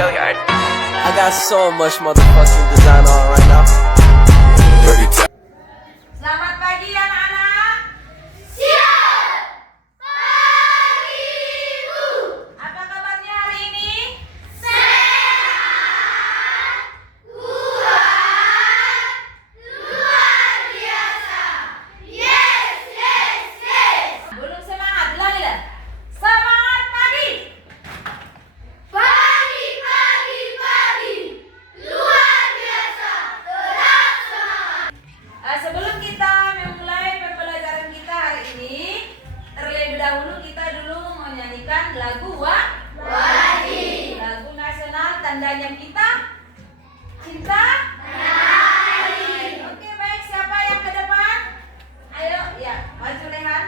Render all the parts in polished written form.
Hilliard. I got so much motherfucking design on right now. Selamat pagi anak-anak. Siap pagi Bu. Apa kabarnya hari ini? Sehat, kuat, luar biasa. Yes, yes, yes. Belum semangat, ulangi lah. Semangat pagi. Pagi, pagi, pagi. Luar biasa. Tetap semangat. Sebelum kita memulai pembelajaran kita hari ini, terlebih dahulu kita menyanyikan lagu wajib. Lagu nasional tandanya kita cinta tanah. Oke, baik, siapa yang ke depan? Ayo, ya, maju Rehan.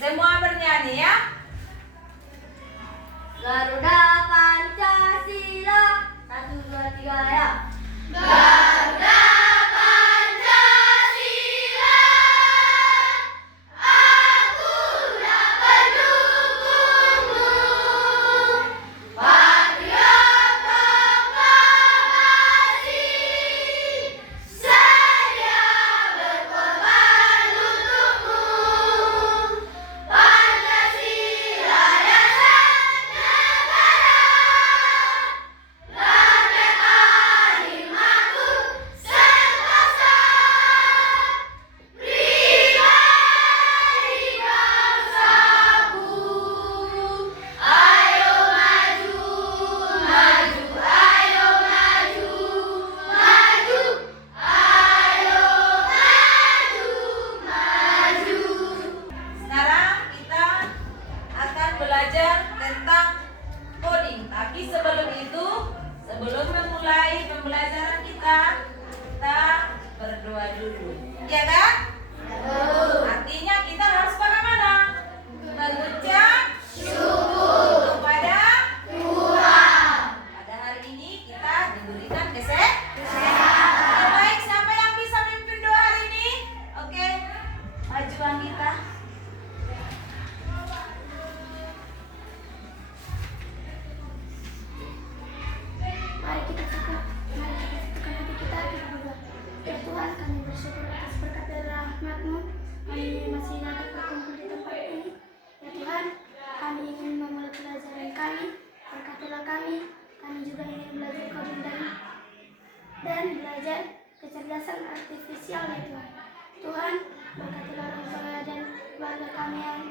Semua bernyanyi ya. Garuda Pancasila 1, 2, 3 ya. Garuda Pancasila, akulah pendukungmu. Patriot proklamasi, saya berkorban untukmu. Pancasila dasar negara, rakyat adil makmur sentosa, pribadi bangsaku. Ayo maju, maju, ayo maju, maju, ayo maju, maju. Sekarang kita akan belajar tentang coding. Tapi sebelum itu, sebelum memulai pembelajaran kita berdoa dulu. Ya kan? Artinya kita harus bagaimana? Mengucap syukur kepada Tuhan. Pada hari ini kita diberikan kesehatan. Baik, siapa yang bisa memimpin doa hari ini? Oke, majuan kita. Mari kita tekan hati kita berdoa. Ya Tuhan, kami bersyukur atas berkat dan rahmat-Mu. Kami masih dapat berkumpul di tempat ini. Ya Tuhan, kami ingin memulai pelajaran kami. Berkatilah kami. Kami juga ingin belajar coding dan belajar kecerdasan artifisial ya Tuhan. Tuhan, berkatilah orang tua dan keluarga kami yang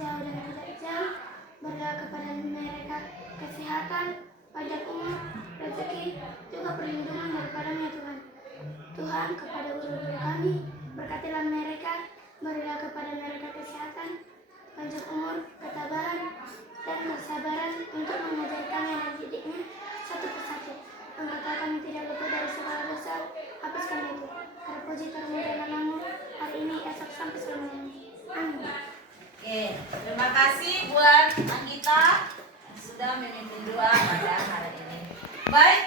jauh dan tidak jauh. Berilah kepada mereka kesehatan, panjang umur, rezeki, juga perlindungan daripada-Mu ya Tuhan. Tuhan, kepada guru-guru kami, berkatilah mereka, berilah kepada mereka kesehatan, panjang umur, ketabahan, dan kesabaran untuk mengajar kami dan didiknya satu persatu. Engkau kami tidak luput dari segala dosa, hapuskan itu. Terpuji termulia nama-Mu, hari ini, esok, sampai selamanya. Amin. Oke, terima kasih buat Anggita yang sudah memimpin doa pada hari ini. Baik.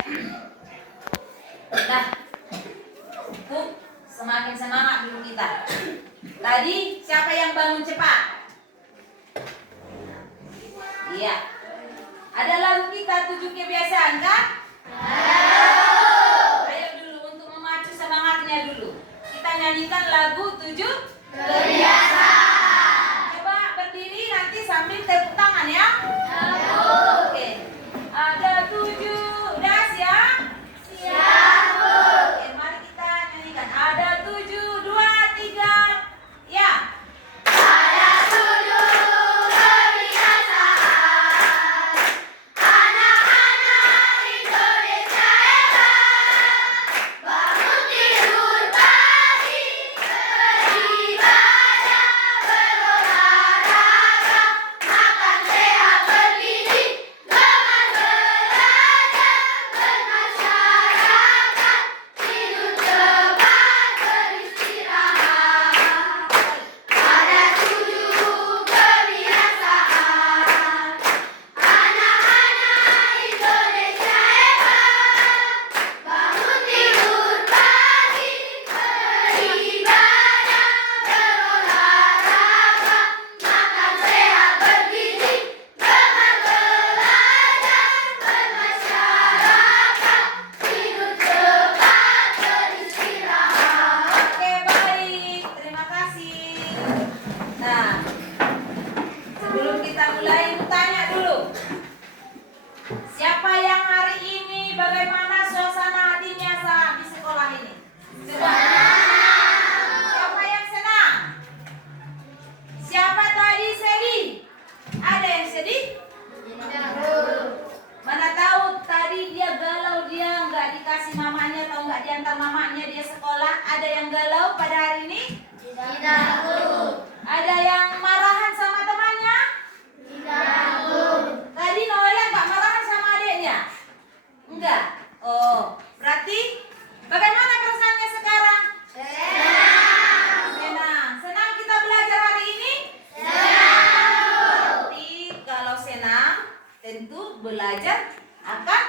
Nah, cukup, semakin semangat dulu kita. Tadi siapa yang bangun cepat? Iya. Ada lagu kita 7 kebiasaan kan? Ayo dulu untuk memacu semangatnya dulu. Kita nyanyikan lagu 7 kebiasaan. Coba berdiri nanti sambil tepuk tangan ya. Oke. Ada 7, udah siap? Siap. Oke, mari kita nyanyikan. Ada 7, 2, 3. Ya. Ada 7 kebiasaan anak-anak Indonesia hebat. Bangun tidur pagi, beribadah belajar akan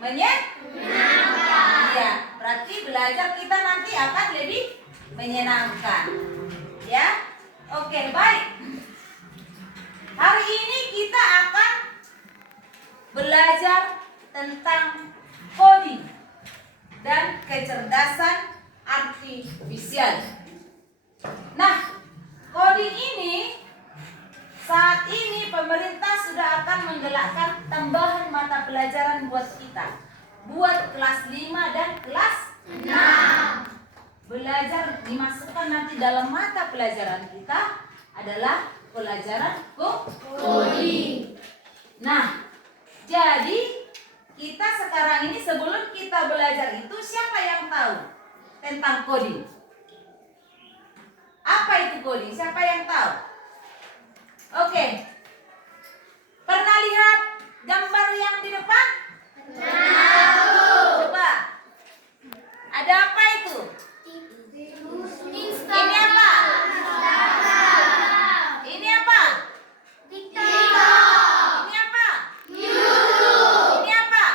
menyenangkan. Ya, berarti belajar kita nanti akan lebih menyenangkan. Ya, oke, baik. Hari ini kita akan belajar tentang coding dan kecerdasan artifisial. Nah, coding ini saat ini pemerintah sudah akan menggelakkan tambahan mata pelajaran buat kita, buat kelas 5 dan kelas 6. Belajar dimasukkan nanti dalam mata pelajaran kita adalah pelajaran coding. Nah, jadi kita sekarang ini sebelum kita belajar itu siapa yang tahu tentang coding? Apa itu coding? Siapa yang tahu? Oke. Pernah lihat gambar yang di depan? Coba. Ada apa itu? Ini apa? Ini apa? Ini apa? Ini apa?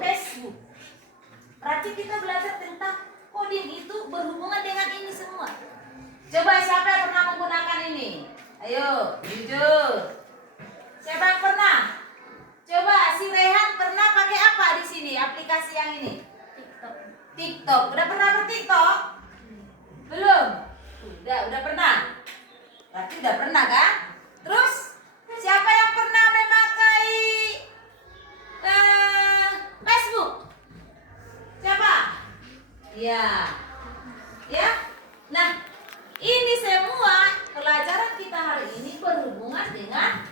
Facebook. Berarti kita belajar tentang coding itu berhubungan dengan ini semua. Coba siapa yang pernah menggunakan ini? Ayo, jujur. Siapa yang pernah? Coba si Rehan pernah pakai apa di sini? Aplikasi yang ini? TikTok. Udah pernah berTikTok? Belum? Udah pernah. Berarti udah pernah kan? Terus siapa yang pernah memakai Facebook? Siapa? Ya. Ya. Nah, ini semua pelajaran kita hari ini berhubungan dengan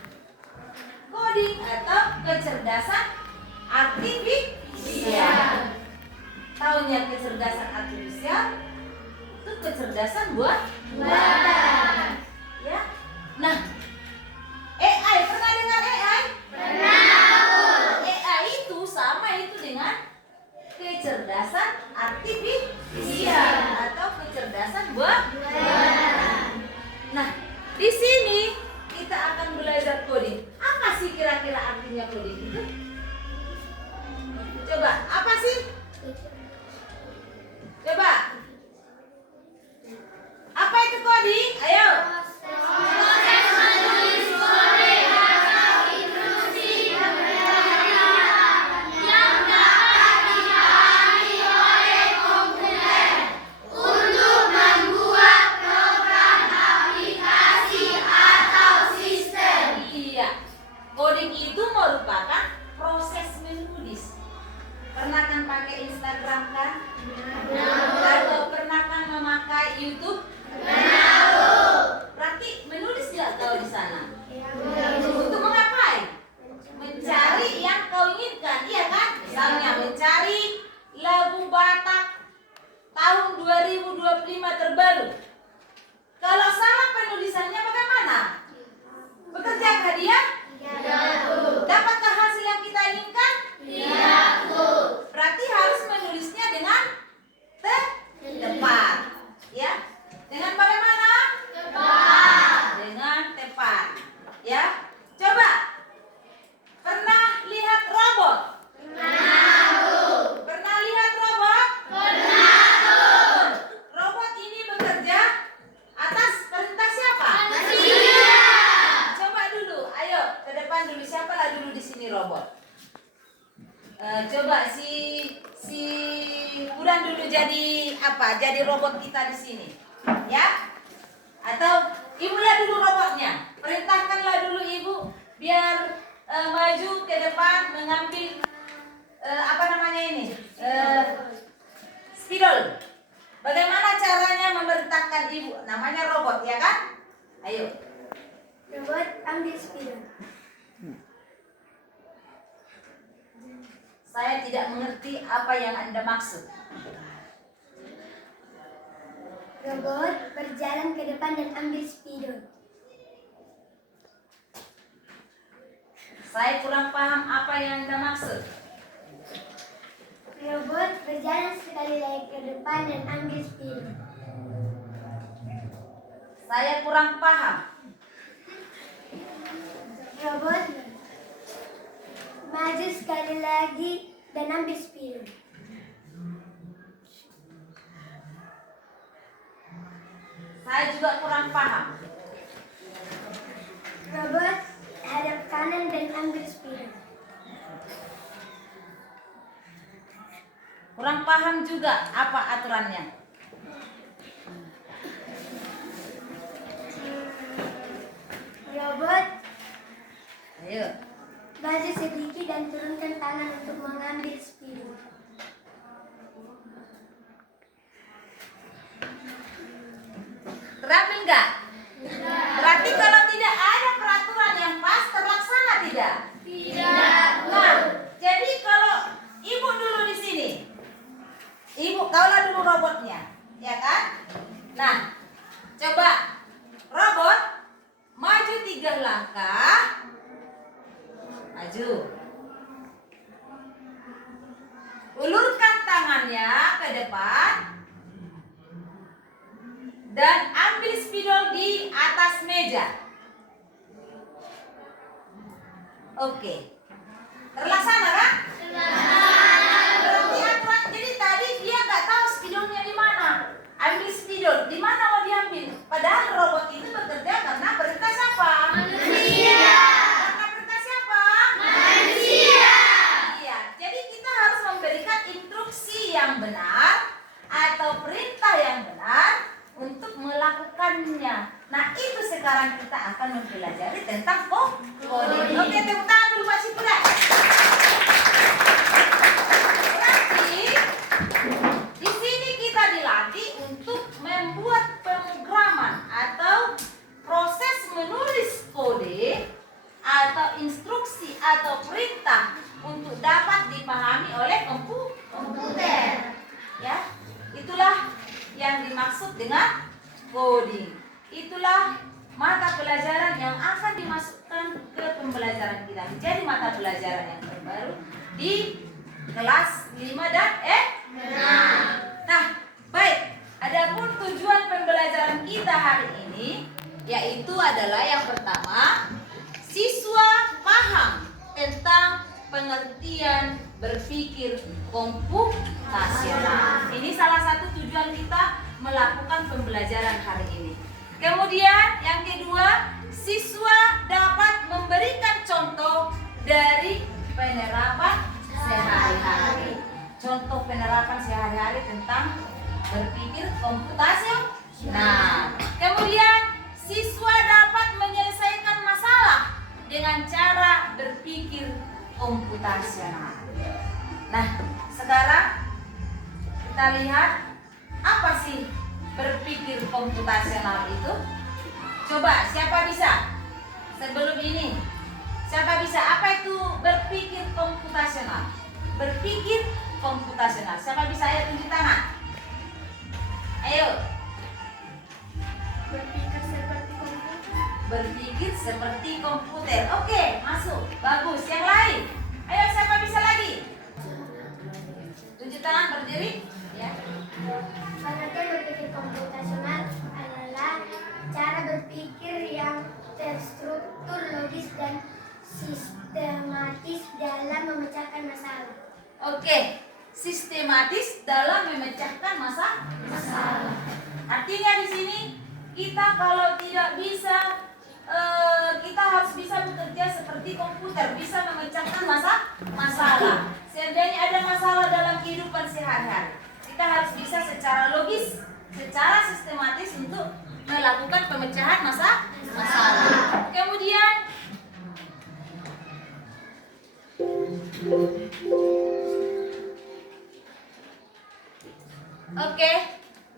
coding atau kecerdasan artifisial. Taunya kecerdasan artifisial itu kecerdasan buatan. Ya. Nah, AI pernah dengar AI? Pernah. AI itu sama itu dengan kecerdasan artifisial atau kecerdasan buatan. Nah, di sini kita akan belajar coding. Apa sih kira-kira artinya coding itu? Coba, apa sih? Coba. Apa itu coding? Ayo. Coding itu merupakan proses menulis. Pernah kan pakai Instagram kan? Atau pernah kan memakai YouTube? Berarti menulis tidak kau di sana? Untuk mengapain? Mencari yang kau inginkan, iya kan? Misalnya mencari lagu Batak tahun 2025 terbaru. Kalau salah penulisannya bagaimana? Bekerjakah dia? Dapatkah hasil yang kita inginkan? Berarti harus menulisnya dengan tepat. Ya. Dengan bagaimana? Tepat. Dengan tepat. Ya. Coba. Pernah lihat robot? Pernah lihat robot? Robot ini bekerja atas perintah siapa? Coba dulu, ayo ke depan dulu. Siapa lah dulu di sini robot? Coba si Budan dulu jadi apa? Jadi robot kita di sini, ya? Atau ibulah dulu robotnya. Perintahkanlah dulu ibu biar maju ke depan mengambil apa namanya ini? Spidol. Bagaimana caranya memerintahkan ibu? Namanya robot, ya kan? Ayo. Robot ambil spidol. Saya tidak mengerti apa yang Anda maksud. Robot berjalan ke depan dan ambil spidol. Saya kurang paham apa yang Anda maksud. Robot berjalan sekali lagi ke depan dan ambil spidol. Saya kurang paham. Robot Maju sekali lagi dan ambil spidol. Saya juga kurang paham. Robot, hadap kanan dan ambil spidol. Kurang paham juga apa aturannya. Robot, Ayo. maju sedikit dan turunkan tangan untuk mengambil spidol. Terampil nggak? Berarti kalau tidak ada peraturan yang pas terlaksana tidak? Tidak. Nah, jadi kalau ibu dulu di sini, ibu kaulah dulu robotnya, ya kan? Nah, coba robot maju 3 langkah, maju, ulurkan tangannya ke depan dan ambil spidol di atas meja. Oke. Terlaksana kan? Berarti aturan, jadi tadi dia nggak tahu spidolnya di mana. Ambil spidol, di mana mau diambil? Padahal robot itu bekerja karena perintah siapa? Manusia. Karena perintah siapa? Manusia. Iya. Jadi kita harus memberikan instruksi yang benar atau perintah yang benar untuk melakukannya. Nah, itu sekarang kita akan mempelajari tentang coding. Oke, tepuk tangan dulu Pak Sipura. Berarti di sini kita dilatih untuk membuat pemrograman atau proses menulis kode atau instruksi atau perintah untuk dapat dipahami oleh komputer. Ya, itulah yang dimaksud dengan coding. Itulah mata pelajaran yang akan dimasukkan ke pembelajaran kita menjadi mata pelajaran yang terbaru di kelas 5 dan 6. Nah, baik. Adapun tujuan pembelajaran kita hari ini yaitu adalah yang pertama, siswa paham tentang pengertian berpikir komputasional. Ini salah satu tujuan kita melakukan pembelajaran hari ini. Kemudian yang kedua, siswa dapat memberikan contoh dari penerapan sehari-hari. Contoh penerapan sehari-hari tentang berpikir komputasional. Kemudian siswa dapat menyelesaikan masalah dengan cara berpikir komputasional. Nah, sekarang kita lihat apa sih berpikir komputasional itu. Coba siapa bisa? Sebelum ini, siapa bisa? Apa itu berpikir komputasional? Berpikir komputasional. Siapa bisa? Ayo tunjuk tangan. Ayo. Berpikir seperti komputer. Berpikir seperti komputer. Oke, masuk. Bagus. Yang lain. Ayo, siapa bisa lagi? Tunjuk tangan berdiri. Ya. Pengertian berpikir komputasional adalah cara berpikir yang terstruktur, logis, dan sistematis dalam memecahkan masalah. Oke, sistematis dalam memecahkan masalah. Artinya di sini kita kalau tidak bisa, kita harus bisa bekerja seperti komputer, bisa memecahkan masalah. Seandainya ada masalah dalam kehidupan sehari-hari, kita harus bisa secara logis, secara sistematis untuk melakukan pemecahan masalah. Kemudian oke,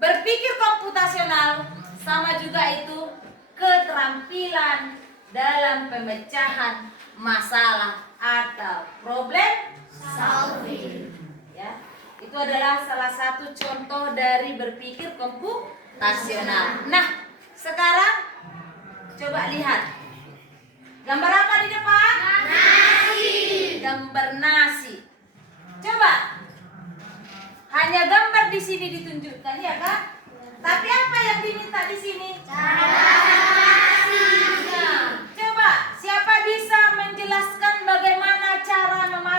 berpikir komputasional sama juga itu keterampilan dalam pemecahan masalah atau problem solving. Ya, itu adalah salah satu contoh dari berpikir komputasional. Nah, sekarang coba lihat. Gambar apa di depan? Nasi. Gambar nasi. Coba. Hanya gambar di sini ditunjukkan, ya kan? Tapi apa yang diminta di sini? Cara memasak. Coba, siapa bisa menjelaskan bagaimana cara memasak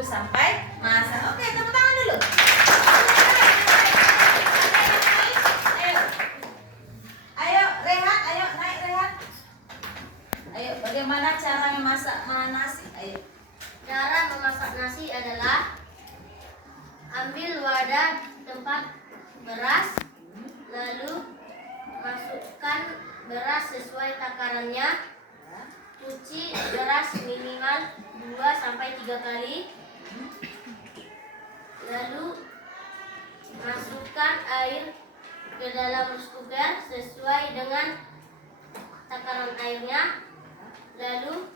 Tunggu sampai masak. Oke, tepuk tangan dulu. Ayo. Ayo, Rehat, ayo naik Rehat. Ayo, bagaimana cara memasak nasi? Ayo. Cara memasak nasi adalah ambil wadah tempat beras, lalu masukkan beras sesuai takarannya. Cuci beras minimal 2-3 kali. Lalu masukkan air ke dalam rice cooker sesuai dengan takaran airnya. Lalu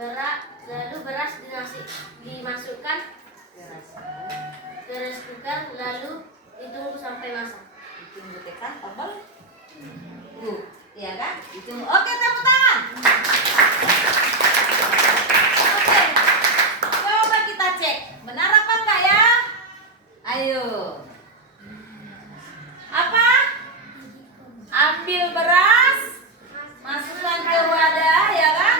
beras dimasukkan ke rice cooker, lalu ditunggu sampai masak. Ditunggu tekan tombol. Iya kan? Ditunggu. Oke, tepuk tangan. Oke. Coba kita cek. Benar apa enggak ya? Ayo. Apa? Ambil beras, masukkan ke wadah ya kan?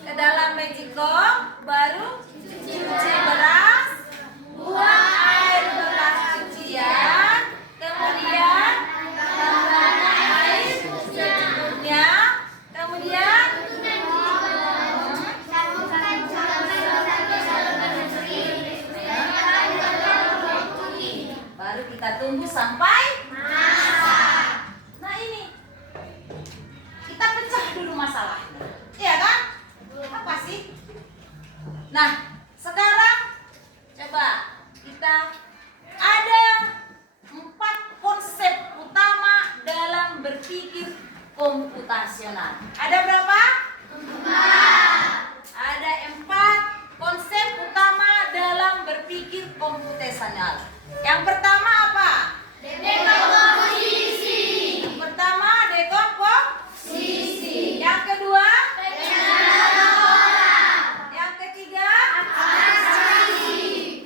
Ke dalam magicom, baru cuci beras, buang air bekas cucian, kemudian tambahkan air secukupnya, kemudian baru kita tunggu sampai masak. Nah ini kita pecah dulu masalahnya, iya kan? Apa sih? Nah, sekarang coba kita ada 4 konsep utama dalam berpikir komputasional. Ada berapa? 4. Ada 4 konsep utama dalam berpikir komputasional. Yang pertama apa? Dekomposisi. Yang pertama dekomposisi. Yang kedua? Yang ketiga? Abstraksi.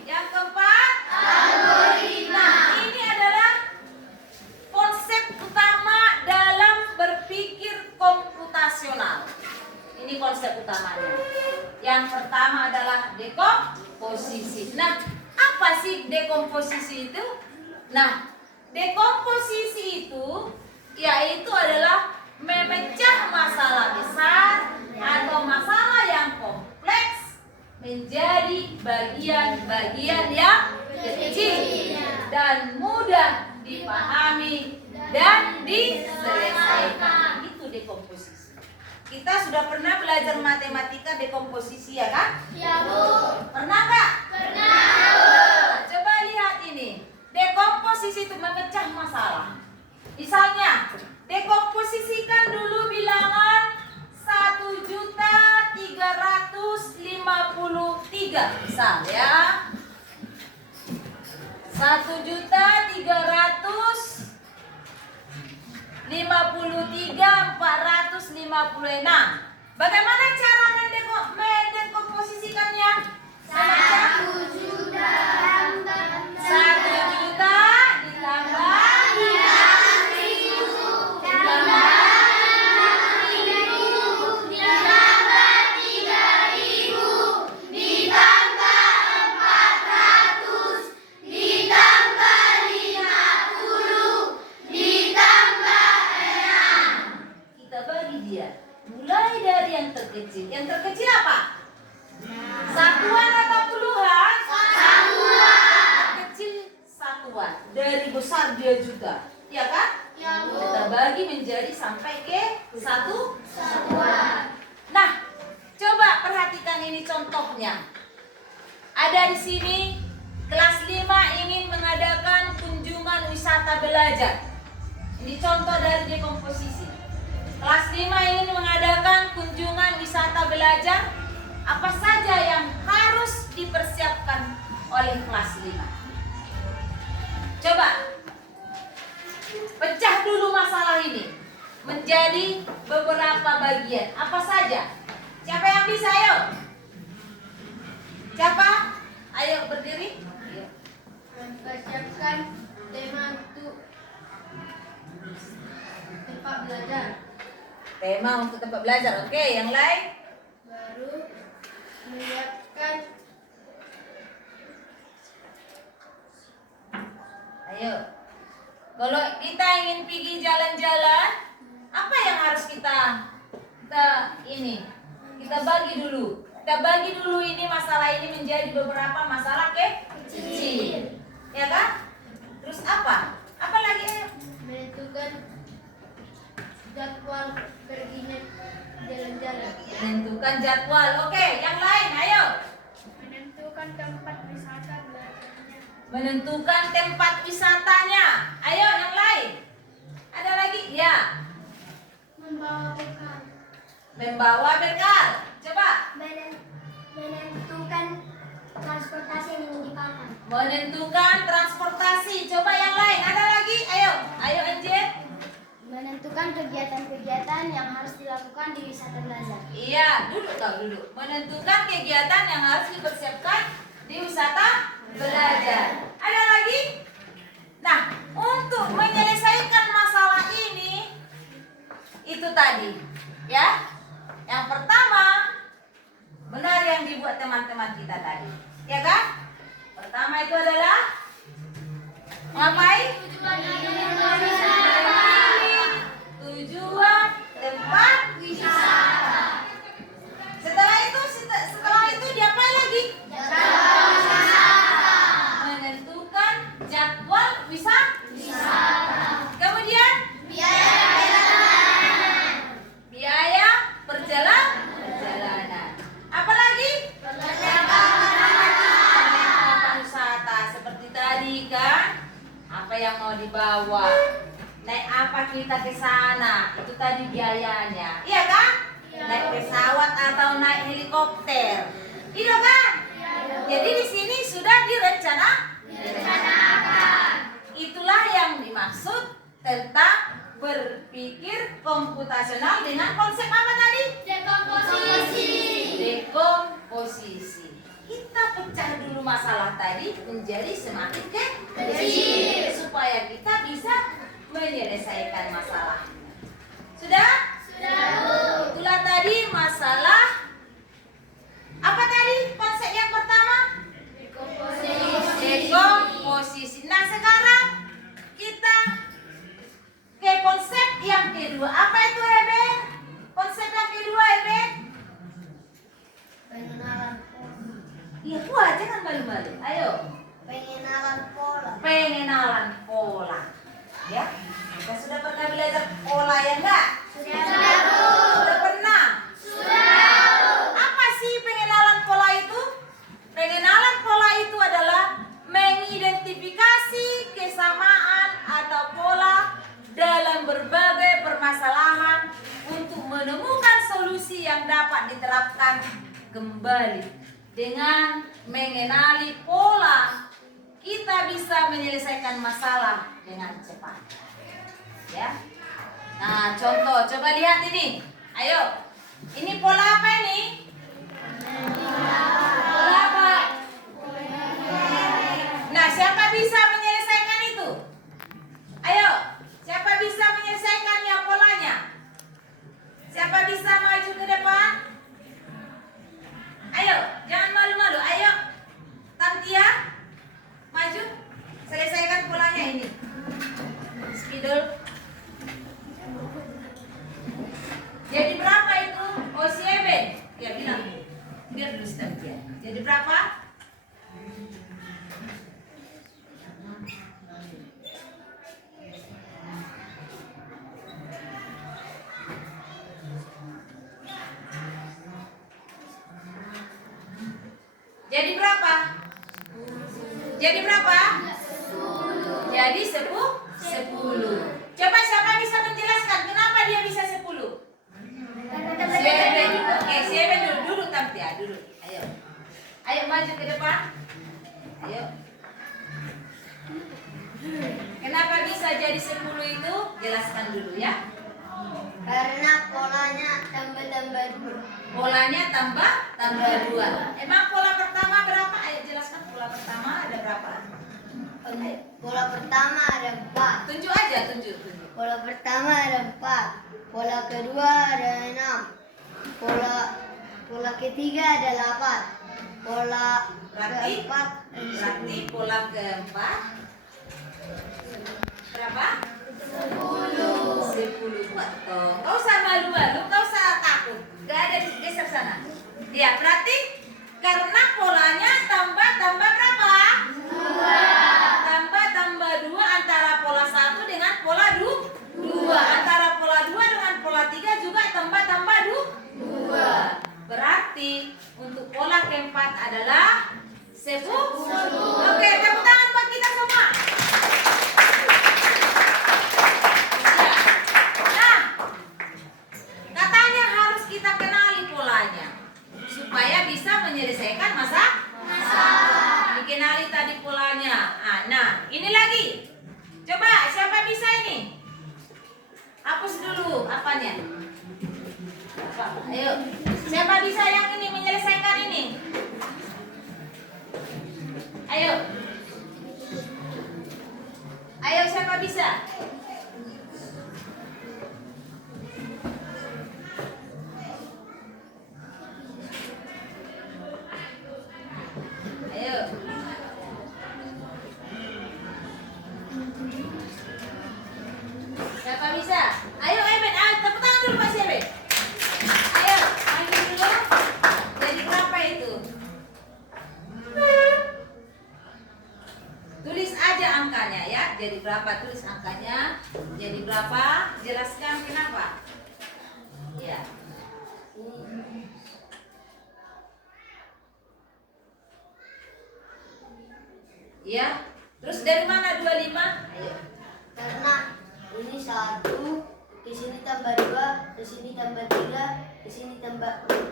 Yang keempat? Algoritma. Ini adalah konsep utama dalam berpikir komputasional. Ini konsep utamanya. Yang pertama adalah dekomposisi. Nah, apa sih dekomposisi itu? Nah, dekomposisi itu yaitu adalah memecah masalah besar atau masalah yang kompleks menjadi bagian-bagian yang kecil dan mudah dipahami dan diselesaikan. Itu dekomposisi. Kita sudah pernah belajar matematika dekomposisi ya kan? Ya, Bu. Pernah nggak? Pernah. Nah, coba lihat ini. Dekomposisi itu memecah masalah. Misalnya, dekomposisikan dulu bilangan 1.353. Misal ya. 1.353.456. Bagaimana cara mendekomposisikannya? 1 juta 1 juta ditambah 3.000 tambah 6.000 ditambah 3.000 ditambah 400 ditambah 50 ditambah 6. kita bagi dia. Mulai dari yang terkecil. Yang terkecil apa? Satuan atau puluhan? Satuan. Kecil satuan. Dari besar dia juga. Ya kan? Ya, Bu. Kita bagi menjadi sampai ke satuan. Nah, coba perhatikan ini contohnya. Ada di sini kelas 5 ingin mengadakan kunjungan wisata belajar. Ini contoh dari dekomposisi. Kelas 5 ingin mengadakan kunjungan wisata belajar. Apa saja yang harus dipersiapkan oleh kelas 5? Coba pecah dulu masalah ini menjadi beberapa bagian. Apa saja? Siapa yang bisa? Ayo. Siapa? Ayo berdiri. Ayo. Mempersiapkan tema untuk tempat belajar. Tema untuk tempat belajar. Oke, yang lain? Baru menyiapkan Ayo. Kalau kita ingin pergi jalan-jalan, apa yang harus kita kita bagi dulu. Kita bagi dulu ini masalah ini menjadi beberapa masalah kecil. Ya kan? Terus apa? Apa lagi? Ayo. Menentukan jadwal perginya jalan-jalan. Menentukan jadwal. Oke, yang lain ayo. Menentukan tempat wisata belajarnya. Menentukan tempat wisatanya. Ayo yang lain. Ada lagi? Ya. Membawa bekal. Membawa bekal. Coba. Menentukan transportasi yang ingin dipakai. Menentukan transportasi. Coba yang lain. Ada lagi? Ayo. Ayo Anjir. Menentukan kegiatan-kegiatan yang harus dilakukan di wisata belajar. Iya, duduk kau duduk. Menentukan kegiatan yang harus dipersiapkan di wisata belajar. Ada lagi? Nah, untuk menyelesaikan masalah ini itu tadi, ya. Yang pertama, benar yang dibuat teman-teman kita tadi, ya kan? Pertama itu adalah ngapain? Tujuan tempat wisata. Setelah itu diapain lagi? Menentukan jadwal wisata. Kemudian biaya perjalanan. Apalagi? Perlengkapan wisata seperti tadi kan? Apa yang mau dibawa? Naik apa kita ke sana? Itu tadi biayanya. Iya kan? Naik pesawat atau naik helikopter. Iya kan? Jadi di sini sudah direncanakan. Itulah yang dimaksud tentang berpikir komputasional dengan konsep apa tadi? Dekomposisi. Kita pecah dulu masalah tadi menjadi semakin kecil supaya kita bisa menyelesaikan masalah. Sudah? Itulah tadi masalah. Apa tadi konsep yang pertama? Dekomposisi. Nah sekarang kita ke konsep yang kedua. Apa itu Eben? Konsep yang kedua Eben? Pengenalan pola. Iya kuat, jangan malu-malu. Ayo. Pengenalan pola. Ya, kita sudah pernah belajar pola ya enggak? Sudah pernah? Apa sih pengenalan pola itu? Pengenalan pola itu adalah mengidentifikasi kesamaan atau pola dalam berbagai permasalahan untuk menemukan solusi yang dapat diterapkan kembali. Dengan mengenali pola, kita bisa menyelesaikan masalah dengan cepat. Ya. Nah, contoh, coba lihat ini. Ayo. Ini pola apa ini? Pola apa? Nah, siapa bisa menyelesaikan itu? Ayo, siapa bisa menyelesaikannya polanya? Siapa bisa maju ke depan? Ayo, jangan malu-malu. Ayo, Tantia, maju. Selesaikan polanya ini. Spidol. Jadi berapa itu? Oh, si Eben. Ya, bilang. Biar dulu Tantia. Jadi berapa? Jadi berapa? Jadi berapa? 10. Jadi 10. Coba siapa bisa menjelaskan kenapa dia bisa 10? Oke, siapa dulu Tantia, dulu. Ayo. Ayo maju ke depan. Ayo. Kenapa bisa jadi 10 itu? Jelaskan dulu ya. Karena polanya tambah-tambah 2. Polanya tambah 2. Emang pola pertama berapa? Ayo jelaskan pola pertama ada berapa? Pola pertama ada 4. Tunjuk aja, tunjuk. Pola pertama ada 4. Pola kedua ada 6. Pola ketiga ada 8. Pola Berarti keempat pola keempat Berapa? 10. Buat dong. Gak usah malu-malu, gak usah takut. Gak ada geser sana. Ya, berarti karena polanya tambah berapa? 2. Tambah 2 antara pola 1 dengan pola 2. Antara pola 2 dengan pola 3 juga tambah 2. Berarti untuk pola keempat adalah 10. Oke, tepuk tangan buat kita semua. Ya. Nah, katanya harus kita kenali polanya supaya bisa menyelesaikan masalah. Dikenali tadi polanya. Nah, ini lagi. Coba siapa bisa ini? Hapus dulu apanya? Ayo, siapa bisa yang ini menyelesaikan ini? Ayo. Ayo, siapa bisa? Ayo. Siapa bisa? Ayo, Eben, tepuk tangan dulu Mas Eben. Ayo, panggil dulu. Jadi berapa itu? Tulis aja angkanya ya. Jadi berapa? Tulis angkanya. Jadi berapa? Jelaskan kenapa. Ya. Ya. Terus dari mana 25? Ayo. Karena ini 1, ke sini tambah 2, ke sini tambah 3, ke sini tambah 4,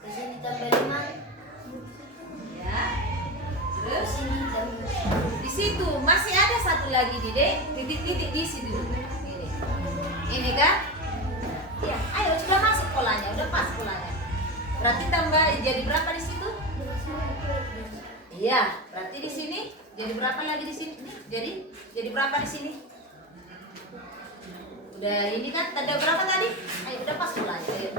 ke sini tambah 5, Ya. ke Terus sini tambah di situ masih ada satu lagi Dede, titik-titik di situ. Ini kan? Ya, ayo sudah masuk polanya, udah pas polanya. Berarti tambah jadi berapa di situ? Iya, berarti di sini jadi berapa lagi di sini? Jadi berapa di sini? Udah ini kan tanda berapa tadi? Ayo udah pas polanya. Ayo.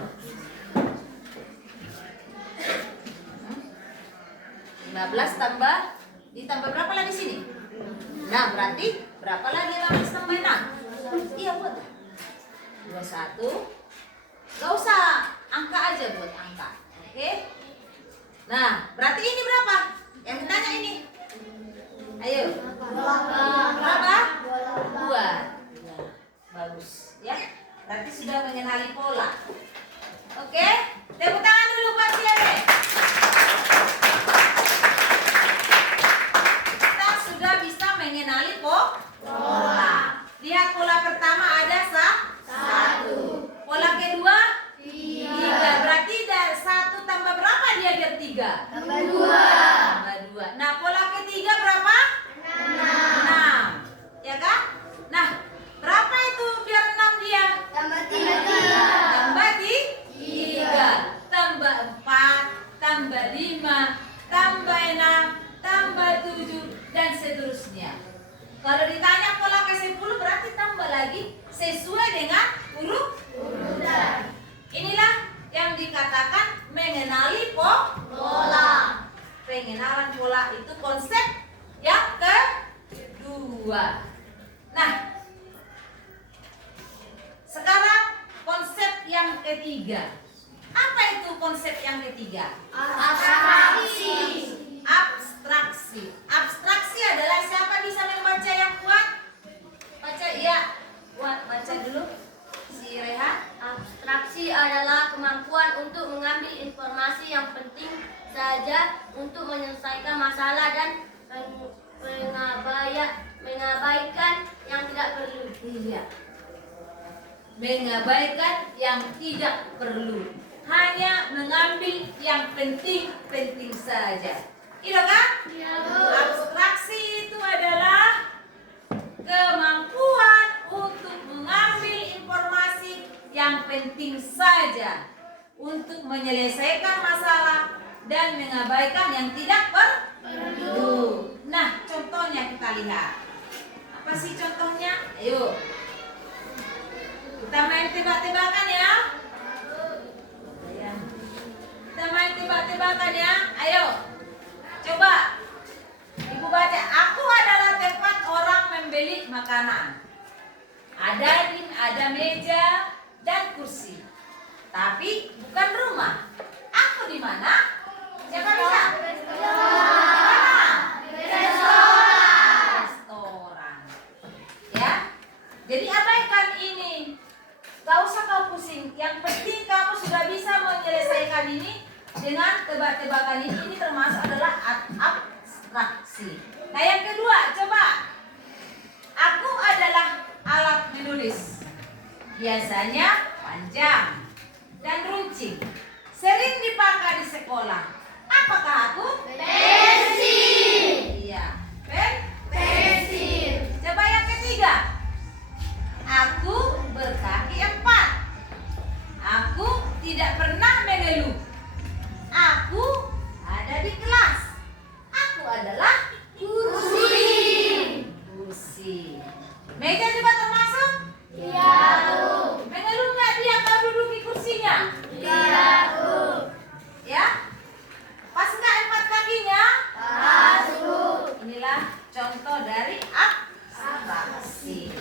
15 ditambah berapa lagi di sini? Nah, berarti berapa lagi 15 tambah 6? Iya, buat 21. Gak usah angka aja, buat angka. Oke? Nah, berarti ini berapa? Yang ditanya ini. Ayo. Berapa? 2. Ya, bagus. Ya. Berarti sudah mengenali pola. Oke? Tepuk tangan dulu buat siapa? Kita sudah bisa mengenali pola. Lihat pola pertama ada 1. Pola kedua 3. Berarti dari 1 tambah berapa dia biar 3? tambah 2, Tambah 2. Nah, pola ketiga berapa? 6. Ya kan? Nah, berapa itu biar 6 dia? tambah 3, Tambah 3. Tambah 4, tambah 5, tambah 6, tambah 7 dan seterusnya. Kalau ditanya pola ke-10 berarti tambah lagi sesuai dengan urutan. Inilah yang dikatakan mengenali pola. Pengenalan pola itu konsep yang kedua. Nah, sekarang konsep yang ketiga. Apa itu konsep yang ketiga? abstraksi, Abstraksi. Abstraksi adalah siapa bisa membaca yang kuat? Baca ya. Kuat baca dulu. Si Rehan. abstraksi adalah kemampuan untuk mengambil informasi yang penting saja untuk menyelesaikan masalah dan mengabaikan yang tidak perlu. Iya. Mengabaikan yang tidak perlu. Hanya mengambil yang penting-penting saja. Iya kan? Abstraksi itu adalah kemampuan untuk mengambil informasi yang penting saja untuk menyelesaikan masalah dan mengabaikan yang tidak perlu. Nah, contohnya kita lihat. Apa sih contohnya? Ayo. Kita main tebak-tebakan ya. Kita main tebak-tebakan ya. Ayo. Coba. Ibu baca. Aku adalah tempat orang membeli makanan. Ada meja dan kursi. Tapi bukan rumah. Aku di mana? Siapa bisa? Restoran. Ya. Jadi abaikan ini. Gak usah kau pusing. Yang penting kamu sudah bisa menyelesaikan ini dengan tebak-tebakan ini. Ini termasuk adalah abstraksi. Nah yang kedua, coba. Aku adalah alat menulis. Biasanya panjang dan runcing. Sering dipakai di sekolah. Apakah aku? Pensil. Iya. Pensil. Coba yang ketiga. Aku berkaki 4. Aku tidak pernah mengeluh. Aku ada di kelas. Aku adalah kursi. Kursi. Meja juga termasuk? Iya, Bu. Mengeluh nggak dia kalau duduk di kursinya? Iya, Bu. Ya? Pas nggak 4 kakinya? Pas, Bu. Inilah contoh dari abstraksi.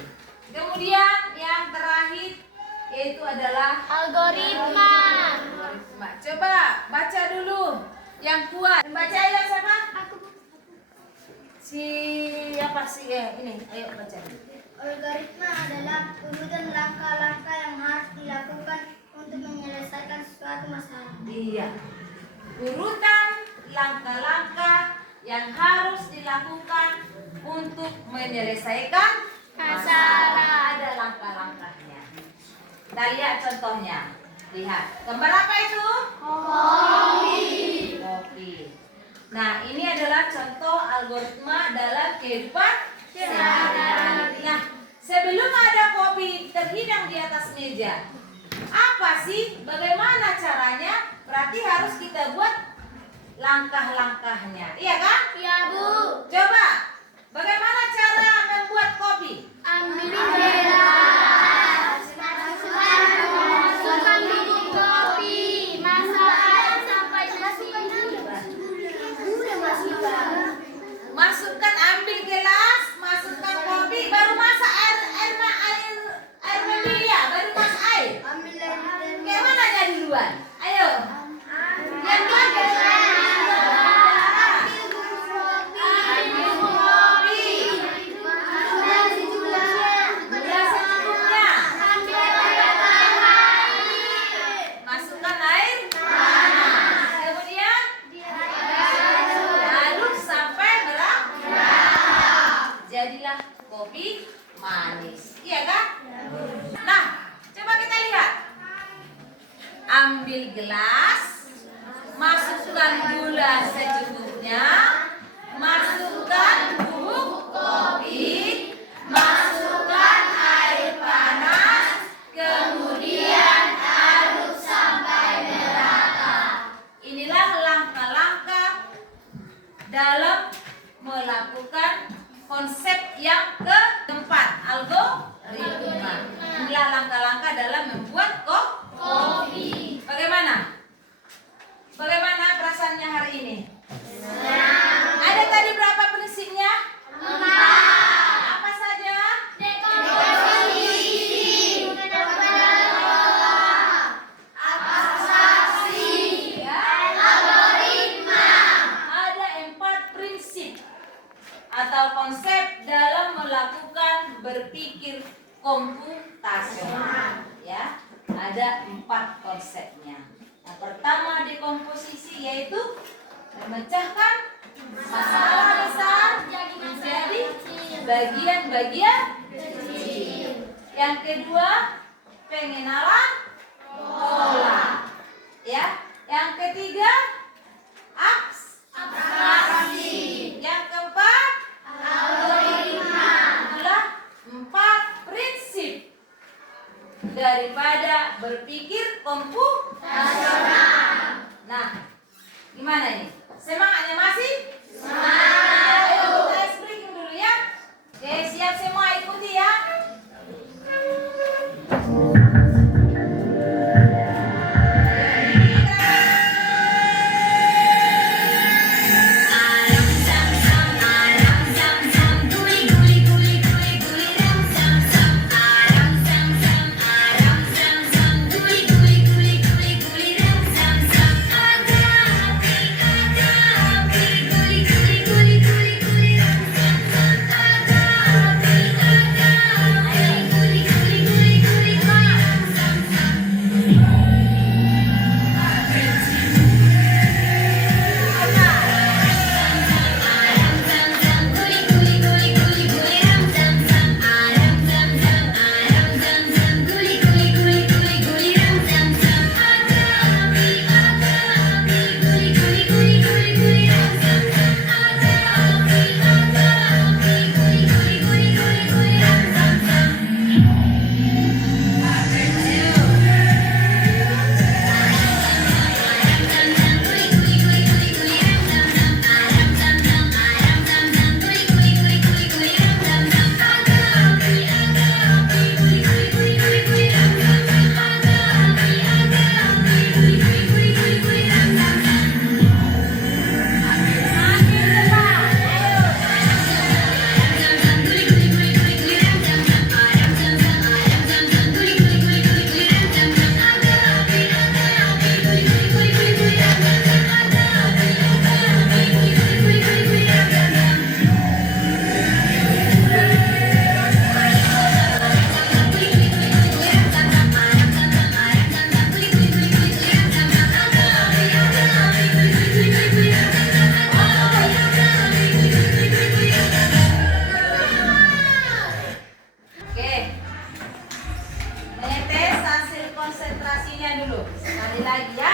Kemudian yang terakhir yaitu adalah Algoritma. Coba baca dulu yang kuat. Baca ya siapa? Siapa sih? Ini, ayo baca. Algoritma adalah urutan langkah-langkah yang harus dilakukan untuk menyelesaikan suatu masalah. Iya. Urutan langkah-langkah yang harus dilakukan untuk menyelesaikan masalah. Ada langkah-langkahnya. Kita lihat contohnya. Lihat. Gambar apa itu? Kopi. Nah, ini adalah contoh algoritma dalam kehidupan sehari-hari. Nah, sebelum ada kopi terhidang di atas meja, apa sih? Bagaimana caranya? Berarti harus kita buat langkah-langkahnya. Iya kan? Iya, Bu. Coba, bagaimana cara membuat kopi? Ambil gelas. Masukkan bubuk kopi. Masak sampai masukkan Masukkan, ambil gelas, masukkan kopi, baru masak air mendidih ya, baru masak air. Kayak mana nya duluan? Ayo. Yang mana? Ambil kopi. Gelas secukupnya. Masukkan air panas. Kemudian aduk sampai merah. Jadilah kopi manis. Iya kan? Nah, coba kita lihat. Ambil gelas, masukkan gula secukupnya, masukkan bubuk kopi, masukkan air panas, kemudian aduk sampai merata. Inilah langkah-langkah dalam melakukan konsep yang keempat, algoritma. Inilah langkah-langkah dalam membuat kopi. Bagaimana? Bagaimana perasaannya hari ini? Ada tadi berapa prinsipnya? 4. Apa saja? Abstraksi. Algoritma. Ada 4 prinsip atau konsep dalam melakukan berpikir komputasional. Ya, ada 4 konsepnya. Yang pertama dekomposisi, yaitu memecahkan masalah besar menjadi bagian-bagian kecil. Yang kedua pengenalan pola. Ya. Yang ketiga abstraksi. Yang keempat algoritma. Itulah 4 prinsip daripada berpikir komputasional. Nah, gimana ini? Semangatnya masih? Semangat. Ayo kita ice breaking dulu ya. Oke, siap semua ikuti ya. artinya dulu. Sekali lagi ya.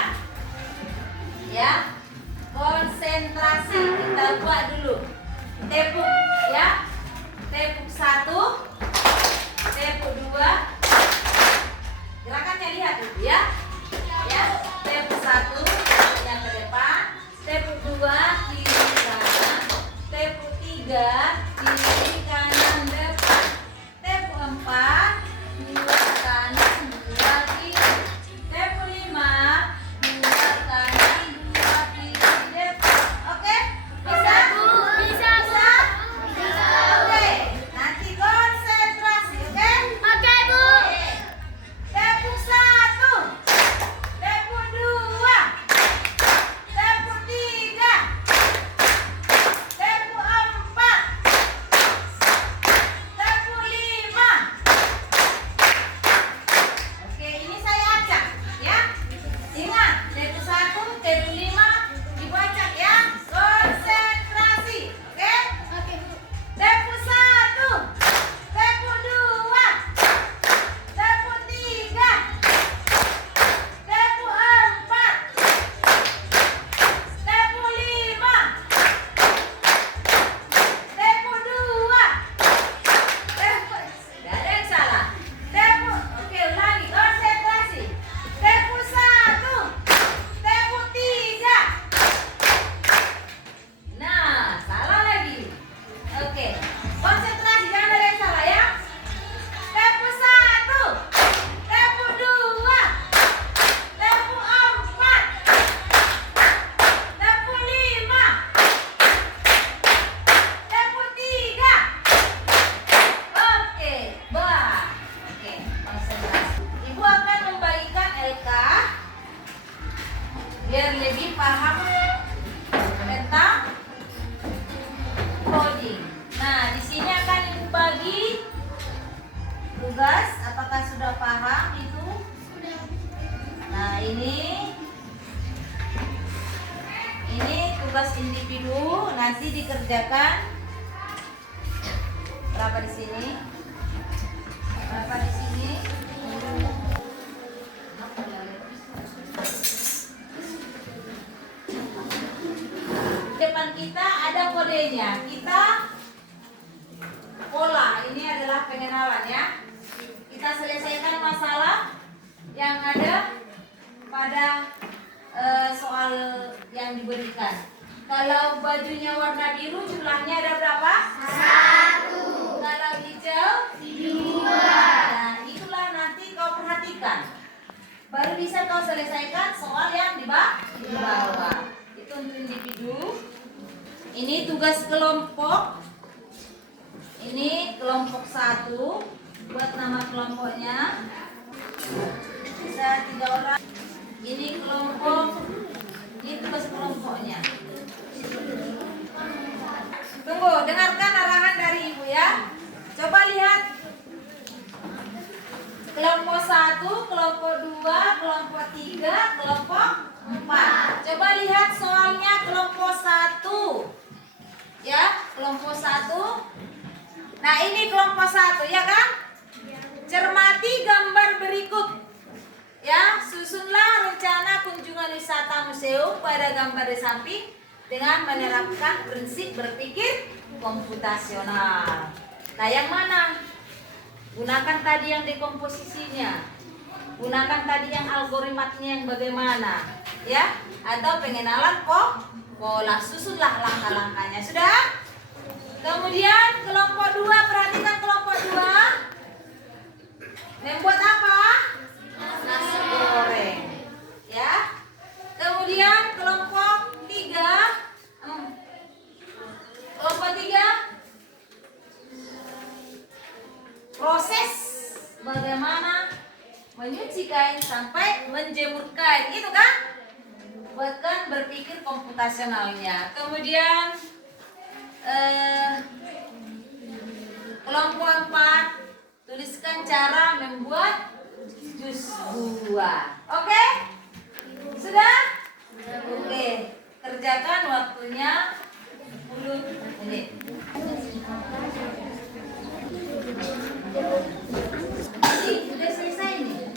Ya. Konsentrasi. Kita buat dulu. Tepuk ya. Tepuk 1. Tepuk 2. Gerakannya lihat dulu ya. Ya. Tepuk 1 yang ke depan. Tepuk 2 kiri kanan. Tepuk 3 kiri kanan depan. Tepuk 4 2 kanan 2 kiri. Tepuk 5 2 kanan 2 kiri depan. Oke? Bisa? Bisa, Bu. Bisa? Oke. Nanti konsentrasi, oke? Oke, Bu. Tepuk 1. Tepuk 2. Tepuk 3. Tepuk 4. Tepuk 5. Oke, ini saya acak ya. Ingat, tepuk 1, tepuk 5 dibacak ya. Konsentrasi. Oke? Oke, Bu. Tepuk 1. Tepuk 2. Tepuk 3. Tepuk 4. Tepuk 5. Tepuk 2. Tepuk, gak ada yang salah. Tepuk, oke ulangi, konsentrasi. Tepuk 1. Tepuk 3. Nah, salah lagi. Oke, konsentrasi, jangan ada yang salah ya. Tepuk 1. Tepuk 2. Tepuk 4. Tepuk 5. Tepuk 3. Oke, bah. Oke, konsentrasi. Ibu akan membagikan LK biar lebih paham tentang coding. Nah, di sini akan ibu bagi tugas. Apakah sudah paham itu? Nah, ini tugas individu nanti dikerjakan berapa di sini? Berapa di sini? Depan kita ada kodenya. Kita pola. Ini adalah pengenalan ya. Kita selesaikan masalah yang ada pada soal yang diberikan. Kalau bajunya warna biru jumlahnya ada berapa? 1. Kalau hijau? 2. Nah, itulah nanti kau perhatikan. Baru bisa kau selesaikan soal yang di bawah. Itu untuk individu. Ini tugas kelompok. Ini kelompok 1. Buat nama kelompoknya. Bisa 3 orang. Ini kelompok. Ini tugas kelompoknya. Tunggu, dengarkan arahan dari ibu ya. Coba lihat. Kelompok 1, kelompok 2, kelompok 3, kelompok 4. Coba lihat soalnya kelompok 1. Ya, kelompok 1. Nah, ini kelompok 1 ya kan? Cermati gambar berikut. Ya, susunlah rencana kunjungan wisata museum pada gambar di samping dengan menerapkan prinsip berpikir komputasional. Nah, yang mana? Gunakan tadi yang dekomposisinya. Gunakan tadi yang algoritmanya yang bagaimana, ya? Atau pengenalan pola. Susunlah langkah-langkahnya. Sudah? Kemudian kelompok 2, perhatikan kelompok 2. Membuat apa? Nasi goreng. Ya. Kemudian kelompok 3. Kelompok 3. Proses bagaimana menyuci kain sampai menjemur kain. Itu kan? Buatkan berpikir komputasionalnya. Kemudian kelompok 4, tuliskan cara membuat jus buah. Oke? Sudah? Oke. Kerjakan waktunya 10 menit. Jadi, sudah selesai nih.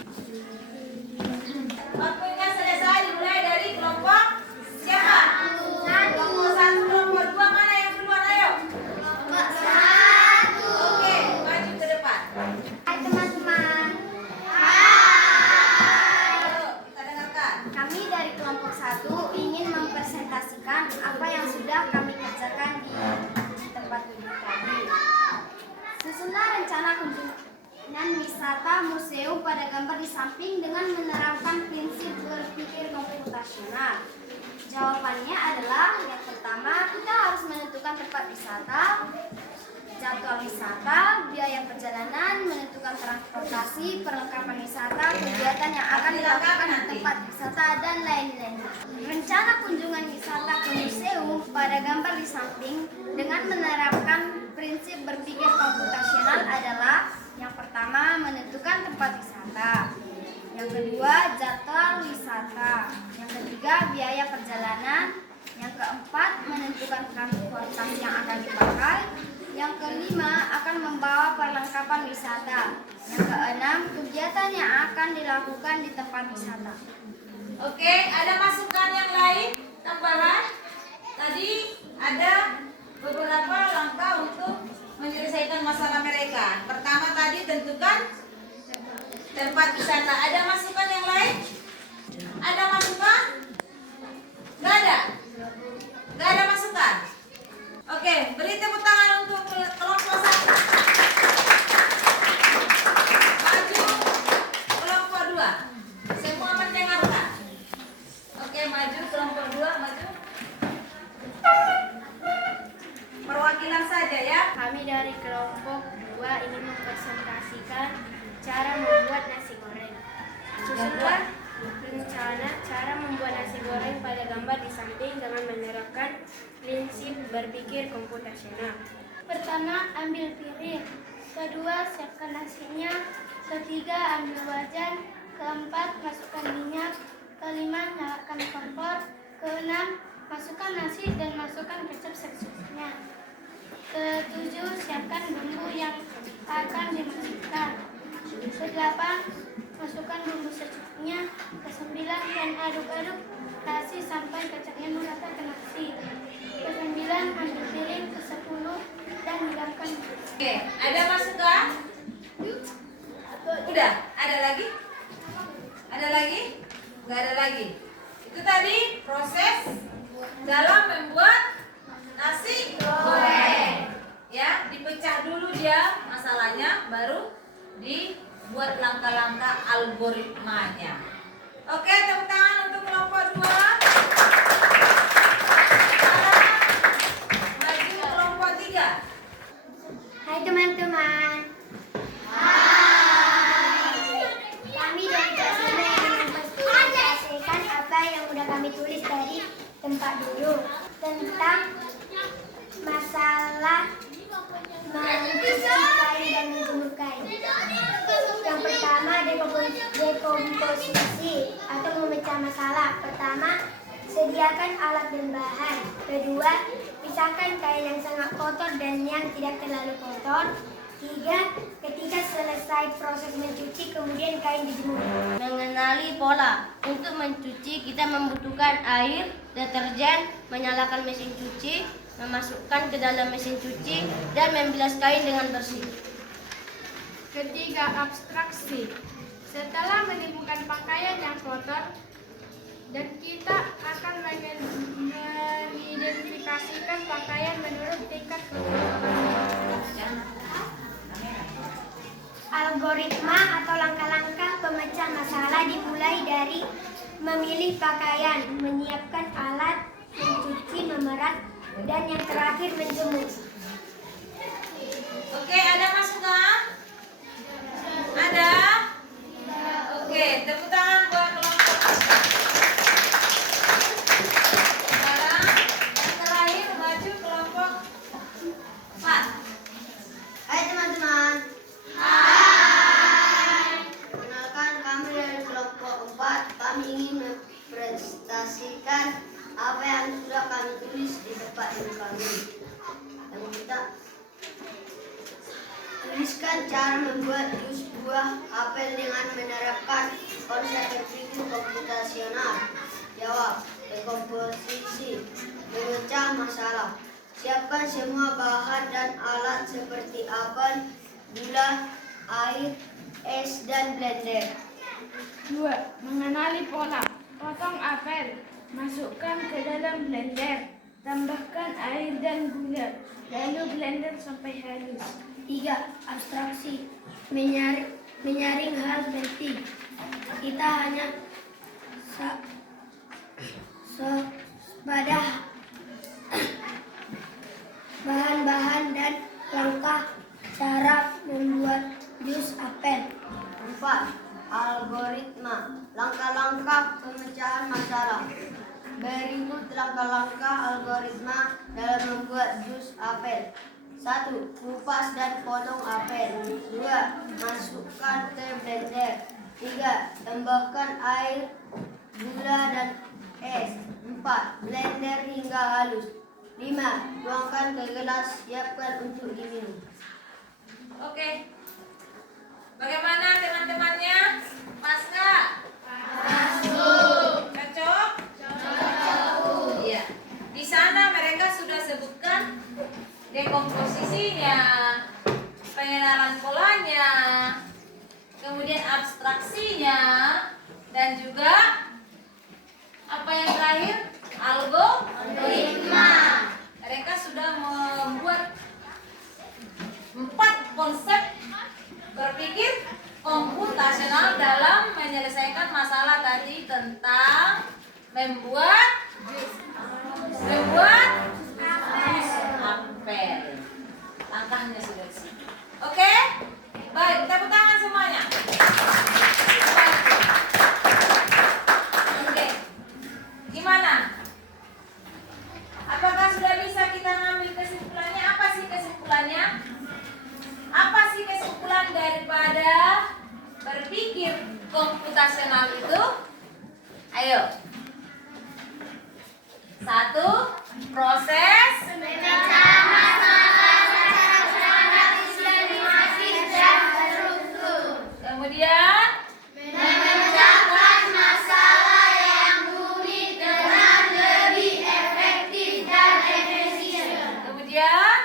museum pada gambar di samping dengan menerapkan prinsip berpikir komputasional? Jawabannya adalah yang pertama, kita harus menentukan tempat wisata, jadwal wisata, biaya perjalanan, menentukan transportasi, perlengkapan wisata, kegiatan yang akan dilakukan di tempat wisata, dan lain-lain. Rencana kunjungan wisata ke museum pada gambar di samping dengan menerapkan prinsip berpikir komputasional adalah yang pertama, menentukan tempat wisata. Yang kedua, jadwal wisata. Yang ketiga, biaya perjalanan. Yang keempat, menentukan transportasi yang akan dipakai. Yang kelima, akan membawa perlengkapan wisata. Yang keenam, kegiatan yang akan dilakukan di tempat wisata. Oke, ada masukan yang lain tambahan? Tadi ada beberapa langkah untuk menyelesaikan masalah mereka. Pertama tadi tentukan tempat wisata. Ada masukan yang lain? Ada masukan? Gak ada? Gak ada masukan? Oke, beri tepuk tangan untuk kelompok 1. Maju kelompok 2. Semua mendengarkan. Oke, maju kelompok 2, maju. Perwakilan saja ya. Kami dari kelompok 2 ingin mempresentasikan cara membuat nasi goreng. Susunlah rencana cara membuat nasi goreng pada gambar di samping dengan menerapkan prinsip berpikir komputasional. Pertama, ambil piring. Kedua, siapkan nasinya. Ketiga, ambil wajan. Keempat, masukkan minyak. Kelima, nyalakan kompor. Keenam, masukkan nasi dan masukkan kecap secukupnya. Ketujuh, siapkan bumbu yang akan dimasukkan. Kedelapan, masukkan bumbu secukupnya. Kesembilan, dan aduk-aduk nasi sampai kecapnya merata ke nasi. Kesembilan, ambil piring. Kesepuluh, dan hidangkan. Oke, ada masukan? Udah, ada lagi? Ada lagi? Nggak ada lagi. Itu tadi proses dalam membuat nasi goreng. Ya, dipecah dulu dia masalahnya, baru dibuat langkah-langkah algoritmanya. Oke, tepuk tangan untuk kelompok 2. Maju kelompok 3. Hai teman-teman. Kami dari kelas 5 ingin mempresentasikan apa yang sudah kami tulis dari tempat dulu tentang masalah mencuci kain dan menjemur kain. Yang pertama, dekomposisi atau memecah masalah. Pertama, sediakan alat dan bahan. Kedua, pisahkan kain yang sangat kotor dan yang tidak terlalu kotor. Tiga, ketika selesai proses mencuci, kemudian kain dijemur. Mengenali pola. Untuk mencuci kita membutuhkan air, deterjen, menyalakan mesin cuci, memasukkan ke dalam mesin cuci, dan membilas kain dengan bersih. Ketiga, abstraksi. Setelah menemukan pakaian yang kotor, dan kita akan mengidentifikasikan pakaian menurut tingkat kotoran. Algoritma atau langkah-langkah pemecah masalah dimulai dari memilih pakaian, menyiapkan alat, mencuci, memeras, dan yang terakhir menjemur. Oke, ada masukan? Ada? Oke, tepuk tangan buat kelompok. Sekarang yang terakhir maju kelompok 4. Hai teman-teman. Kenalkan, kami dari kelompok 4. Kami ingin mempresentasikan apa yang sudah kami tulis di tempat ini kami. Yang kita tuliskan cara membuat jus buah apel dengan menerapkan konsep berpikir komputasional. Jawab, dekomposisi, memecah masalah. Siapkan semua bahan dan alat seperti apel, gula, air, es, dan blender. 2. Mengenali pola. Potong apel, masukkan ke dalam blender, tambahkan air dan gula, lalu blender sampai halus. 3. Abstraksi. menyaring hal penting. Kita hanya pada bahan-bahan dan langkah cara membuat jus apel. 4. Algoritma, langkah-langkah pemecahan masalah. Berikut langkah-langkah algoritma dalam membuat jus apel. 1. Kupas dan potong apel. 2. Masukkan ke blender. 3. Tambahkan air, gula dan es. 4. Blender hingga halus. 5. Tuangkan ke gelas, siapkan untuk diminum. Oke. Bagaimana teman-temannya? Pas nggak? Masuk. Cocok? Cocok. Iya. Di sana mereka sudah sebutkan dekomposisinya, pengenalan polanya, kemudian abstraksinya, dan juga apa yang terakhir? Algoritma. Mereka sudah membuat 4 konsep berpikir komputasional dalam menyelesaikan masalah tadi tentang membuat apel. Langkahnya sudah di sini. Oke? Baik, tepuk tangan semuanya. Oke. Gimana? Apakah sudah bisa kita ngambil kesimpulannya? Apa sih kesimpulannya? Apa sih kesimpulan daripada berpikir komputasional itu? Ayo. 1. Proses Memecah masalah secara sistematis dan terstruktur. kemudian Memecahkan masalah yang rumit dengan lebih efektif dan efisien. kemudian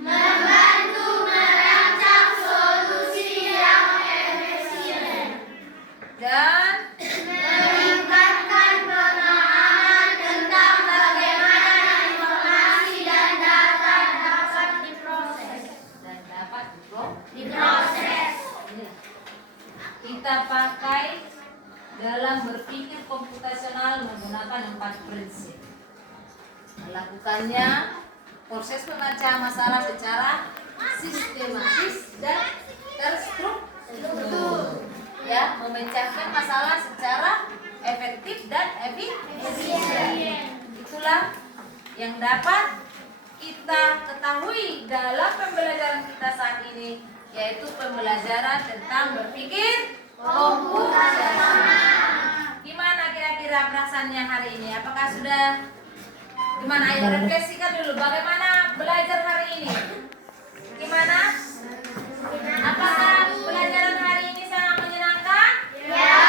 Membantu merancang solusi yang efisien. dan Meningkatkan pemahaman tentang bagaimana informasi dan data dapat diproses. Diproses. kita pakai dalam berpikir komputasional menggunakan 4 prinsip. Melakukannya proses pemecahan masalah secara sistematis dan terstruktur. Ya, memecahkan masalah secara efektif dan efisien. Itulah yang dapat kita ketahui dalam pembelajaran kita saat ini, yaitu pembelajaran tentang berpikir komputasional. Gimana kira-kira perasaannya hari ini? Apakah sudah gimana? Ayo refleksikan dulu. Bagaimana belajar hari ini? Gimana? Apakah pelajaran hari ini sangat menyenangkan? Ya.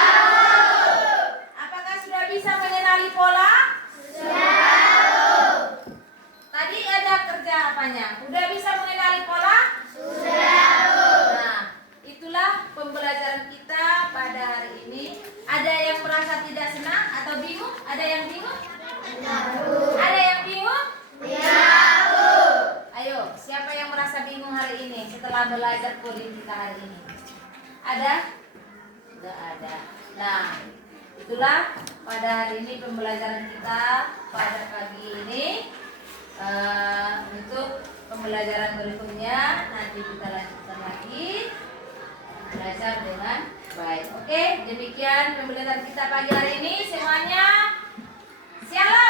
Apakah sudah bisa mengenali pola? Sudah. Tadi ada kerja apanya? Sudah bisa mengenali pola? Sudah. Nah, itulah pembelajaran kita pada hari ini. Ada yang merasa tidak senang atau bingung? Ada yang bingung? Ada yang bingung? Ayo, siapa yang merasa bingung hari ini setelah belajar coding kita hari ini? Ada? Tidak ada. Nah, itulah pada hari ini pembelajaran kita pada pagi ini. Untuk pembelajaran berikutnya nanti kita lanjutkan lagi belajar dengan baik. Oke, demikian pembelajaran kita pagi hari ini. Semuanya siap.